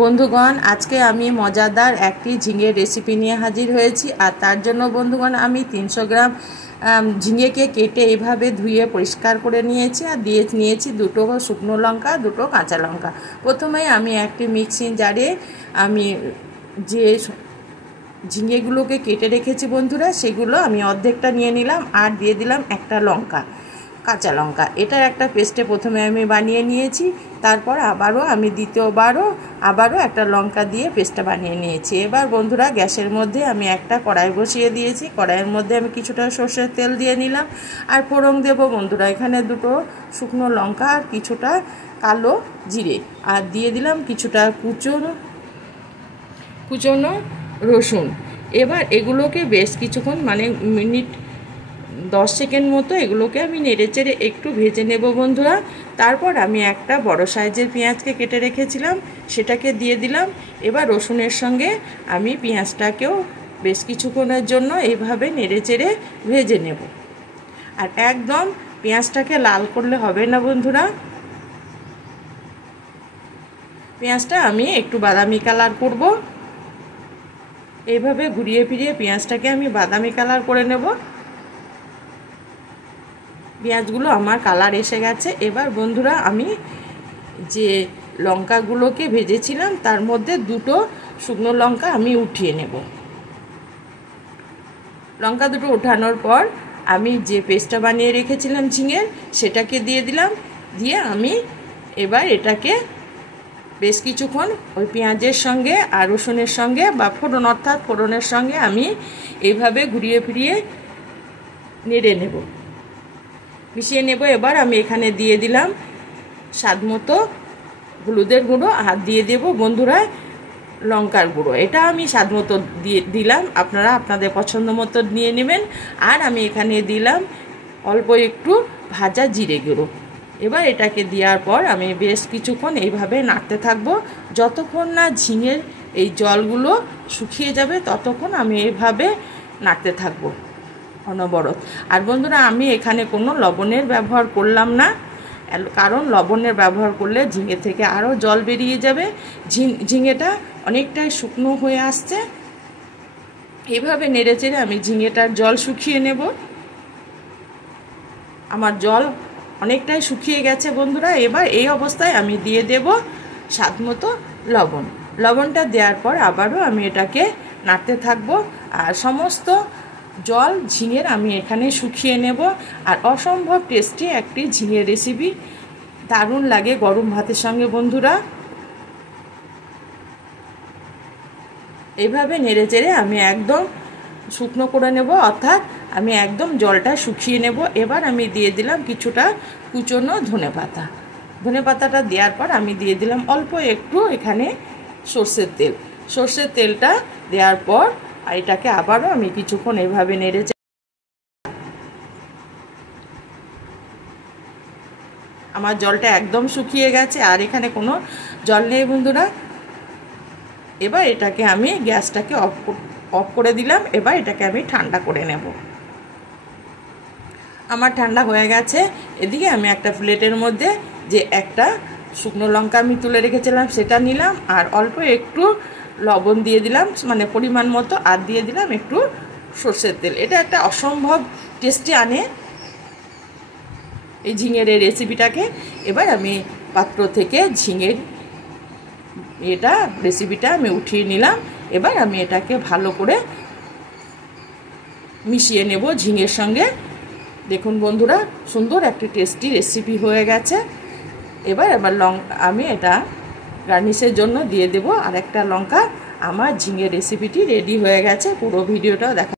বন্ধুগণ, আজকে আমি মজাদার একটি ঝিঙের রেসিপি নিয়ে হাজির হয়েছি। আর তার জন্য বন্ধুগণ আমি 300 গ্রাম ঝিঙেকে কেটে এভাবে ধুয়ে পরিষ্কার করে নিয়েছি। আর নিয়েছি 2টো শুকনো লঙ্কা, 2টো কাঁচা লঙ্কা। প্রথমে আমি একটি মিক্সিং জারে আমি যে ঝিঙেগুলোকে কেটে রেখেছি বন্ধুরা, সেগুলো আমি অর্ধেকটা নিয়ে নিলাম আর দিয়ে দিলাম একটা লঙ্কা, কাঁচা লঙ্কা। এটার একটা পেস্টে প্রথমে আমি বানিয়ে নিয়েছি। তারপর আমি দ্বিতীয়বারও একটা লঙ্কা দিয়ে পেস্টটা বানিয়ে নিয়েছি। এবার বন্ধুরা গ্যাসের মধ্যে আমি একটা কড়াই বসিয়ে দিয়েছি। কড়াইয়ের মধ্যে আমি কিছুটা সর্ষের তেল দিয়ে নিলাম আর ফোড়ন দেবো বন্ধুরা। এখানে 2টো শুকনো লঙ্কা আর কিছুটা কালো জিরে, আর দিয়ে দিলাম কিছুটা কুচনো রসুন। এবার এগুলোকে বেশ কিছুক্ষণ মিনিট 10 সেকেন্ড মতো এগুলোকে আমি নেড়েচেড়ে একটু ভেজে নেব বন্ধুরা। তারপর আমি একটা বড় সাইজের পেঁয়াজকে কেটে রেখেছিলাম, সেটাকে দিয়ে দিলাম। এবার রসুনের সঙ্গে আমি পেঁয়াজটাকেও বেশ কিছুক্ষণের জন্য এইভাবে নেড়েচেড়ে ভেজে নেব। আর একদম পেঁয়াজটাকে লাল করলে হবে না বন্ধুরা, পেঁয়াজটা আমি একটু বাদামি কালার করব। এইভাবে ঘুরিয়ে ফিরিয়ে পেঁয়াজটাকে আমি বাদামি কালার করে নেব। পেঁয়াজগুলো আমার কালার এসে গেছে। এবার বন্ধুরা আমি যে লঙ্কাগুলোকে ভেজেছিলাম তার মধ্যে 2টো শুকনো লঙ্কা আমি উঠিয়ে নেব। লঙ্কা 2টো ওঠানোর পর আমি যে পেস্টটা বানিয়ে রেখেছিলাম ঝিঙের, সেটাকে দিয়ে দিলাম। দিয়ে আমি এবার এটাকে বেশ কিছুক্ষণ ওই পেঁয়াজের সঙ্গে আর রসুনের সঙ্গে বা ফোড়নের সঙ্গে আমি এইভাবে ঘুরিয়ে ফিরিয়ে নেড়ে নেব, মিশিয়ে নেব। এবার আমি এখানে দিয়ে দিলাম স্বাদ মতো হলুদের গুঁড়ো আর দিয়ে দেব বন্ধুরা লঙ্কার গুঁড়ো। এটা আমি স্বাদ মতো দিয়ে দিলাম, আপনারা আপনাদের পছন্দ মতো নিয়ে নেবেন। আর আমি এখানে দিলাম অল্প একটু ভাজা জিরে গুঁড়ো। এবার এটাকে দেওয়ার পর আমি বেশ কিছুক্ষণ এইভাবে নাড়তে থাকবো, যতক্ষণ না ঝিঙের এই জলগুলো শুকিয়ে যাবে ততক্ষণ আমি এইভাবে নাড়তে থাকবো অনবরত। আর বন্ধুরা আমি এখানে কোনো লবণের ব্যবহার করলাম না, কারণ লবণের ব্যবহার করলে ঝিঙে থেকে আরও জল বেরিয়ে যাবে। ঝিঙেটা অনেকটাই শুকনো হয়ে আসছে। এইভাবে নেড়েচেড়ে আমি ঝিঙেটার জল শুকিয়ে নেব। আমার জল অনেকটাই শুকিয়ে গেছে বন্ধুরা। এবার এই অবস্থায় আমি দিয়ে দেব স্বাদ মতো লবণ। লবণটা দেওয়ার পর আবারও আমি এটাকে নাড়তে থাকবো। আর সমস্ত জল ঝিঙের আমি এখানে শুকিয়ে নেব। আর অসম্ভব টেস্টি একটি ঝিঙের রেসিপি, দারুণ লাগে গরম ভাতের সঙ্গে বন্ধুরা। এইভাবে নেড়েচেড়ে আমি একদম শুকনো করে নেব, অর্থাৎ আমি একদম জলটা শুকিয়ে নেব। এবার আমি দিয়ে দিলাম কিছুটা কুচনো ধনেপাতাটা দেওয়ার পর আমি দিয়ে দিলাম অল্প একটু এখানে সর্ষের তেলটা দেওয়ার পর এটাকে আবারও আমি কিছুক্ষণ এইভাবে নেড়েচেড়ে আমার জলটা একদম শুকিয়ে গেছে আর এখানে কোনো জল নেই বন্ধুরা। এবার এটাকে আমি গ্যাসটাকে অফ করে দিলাম। এবার এটাকে আমি ঠান্ডা করে নেব। আমার ঠান্ডা হয়ে গেছে। এদিকে আমি একটা প্লেটের মধ্যে যে একটা শুকনো লঙ্কা আমি তুলে রেখেছিলাম সেটা নিলাম, আর অল্প একটু লবণ দিয়ে দিলাম পরিমাণ মতো, আর দিয়ে দিলাম একটু সর্ষের তেল। এটা একটা অসম্ভব টেস্টি আনে এই ঝিঙের এই রেসিপিটাকে। এবার আমি পাত্র থেকে ঝিঙের রেসিপিটা আমি উঠিয়ে নিলাম। এবার আমি এটাকে ভালো করে মিশিয়ে নেব ঝিঙের সঙ্গে। দেখুন বন্ধুরা সুন্দর একটি টেস্টি রেসিপি হয়ে গেছে। এবার আমি এটা গার্নিশের জন্য দিয়ে দেব আর একটা লঙ্কা। আমার ঝিঙের রেসিপিটি রেডি হয়ে গেছে। পুরো ভিডিওটাও দেখা।